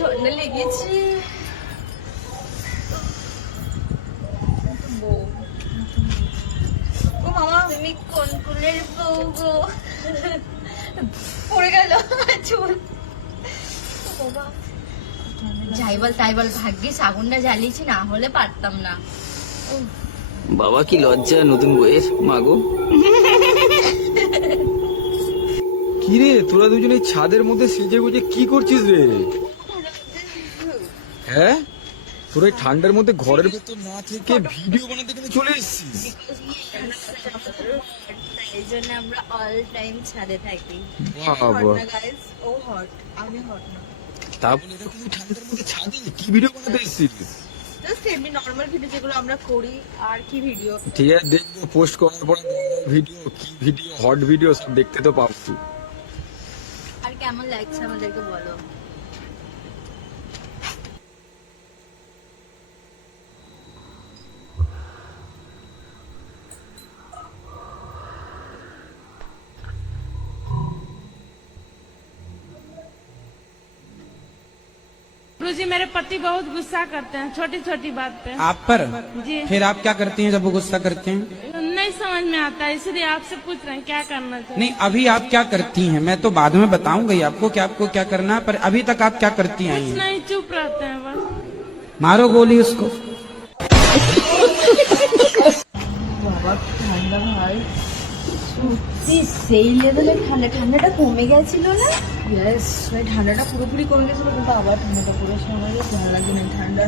ঠান্ডা লেগেছে। ও মামা, তুমি কোন কুলের বউ গো? পড়ে গেল চুল। যাই বল তাই বল, ভাগ্যিস আগুনটা জ্বালিয়েছি, না হলে পারতাম না। বাবা কি লজ্জা নতুন বইয়ের, মাগো। কি রে, তোরা দুজনে ছাদের মধ্যে সেজে গুজে কি করছিস রে? হ্যাঁ, তোরা এই ঠান্ডার মধ্যে ঘরের ভেতর না থেকে ভিডিও বানাতে কিন্তু চলে এসেছিস। এই জন্য আমরা অল টাইম ছাদে থাকি। বাবা, ও হট, আমি হট না। তা বলে এরকম ঠান্ডার মধ্যে ছাদে কি ভিডিও বানাতে এসেছিস? জাস্ট এমনি নরমাল ভিডিও যেগুলো আমরা করি। আর কি ভিডিও? ঠিক আছে, দেখবো পোস্ট করার পরে ভিডিও, কি ভিডিও, হট ভিডিও সব দেখতে তো পাবো। আর কেমন লাগছে আমাদেরকে বলো। गुरुजी मेरे पति बहुत गुस्सा करते हैं छोटी छोटी बात पे। आप पर? जी। फिर आप क्या करती हैं जब वो गुस्सा करते हैं? नहीं समझ में आता है, इसलिए आपसे पूछ रहे हैं क्या करना चाहिए। नहीं, अभी आप क्या करती हैं? मैं तो बाद में बताऊंगा ही आपको कि आपको क्या करना है, पर अभी तक आप क्या करती आई कुछ हैं? नहीं, चुप रहते हैं बस। मारो गोली उसको। বাবা ঠান্ডা ভাই, সত্যি সেই লেভেলে ঠান্ডা। ঠান্ডাটা কমে গেছিল না? ইয়েস, ভাই ঠান্ডাটা পুরোপুরি কমে গেছিল, কিন্তু আবার ঠান্ডাটা পড়েছে। আমাদের ভালো লাগে না ঠান্ডা,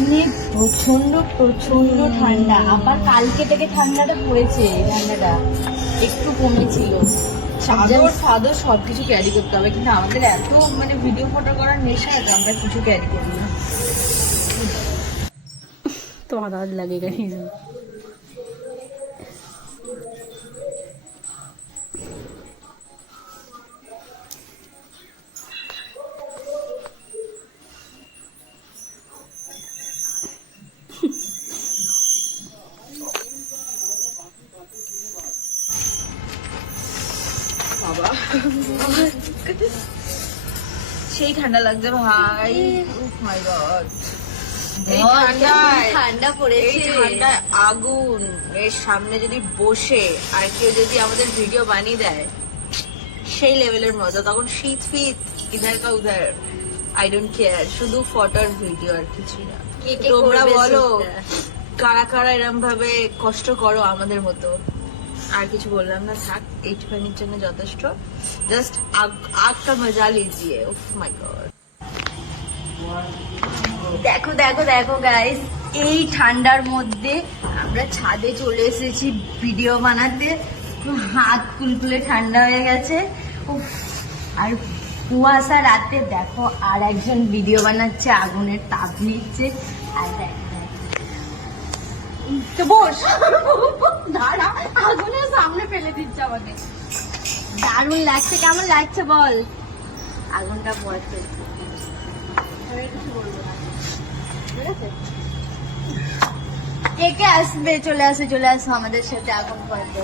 মানে প্রচন্ড প্রচন্ড ঠান্ডা। আবার কালকে থেকে ঠান্ডাটা পড়েছে, ঠান্ডাটা একটু কমেছিল। চাদর ফাদর সবকিছু ক্যারি করতে হবে, কিন্তু আমাদের এত মানে ভিডিও ফটো করার নেশা, তো আমরা কিছু ক্যারি করি না। तो आवाज लगेगा ही। বাবা সেই ঠান্ডা লাগছে ভাই। ওহ মাই গড, এই ঠান্ডা পড়েছে। এই ঠান্ডায় আগুন এর সামনে যদি বসে আর কেউ যদি আমাদের ভিডিও বানিয়ে দেয়, সেই লেভেলের মজা। তখন শীত ফিত ইধার কা উধার, আই ডোন্ট কেয়ার, শুধু ফটোর ভিডিও আর কিছুই না। তোমরা বলো কারা কারা এরম ভাবে কষ্ট করো আমাদের মতো। আর কিছু বললাম না, থাক, এইটুখানির জন্য যথেষ্ট। জাস্ট আগ কা মজা লিজিয়ে। ওহ মাই গড, দেখো দেখো দেখো গাইস, এই ঠান্ডার মধ্যে আমরা ছাদে চলে এসেছি ভিডিও বানাতে। হাত কুলকুলে ঠান্ডা হয়ে গেছে। উফ, আর কুয়াশা রাতে দেখো আর একজন ভিডিও বানাচ্ছে, আগুনের তাপ নিচ্ছে। আর দেখো তো বস, দাঁড়া, আগুনের সামনে ফেলে দিচ্ছে আমাকে। দারুণ লাগছে, কেমন লাগছে বল? আগুনটা ভয় ফেলছে, আমি কিছু বলবো না, ঠিক আছে? কে কে আসবে, চলে আসো আমাদের সাথে আগুন করতে।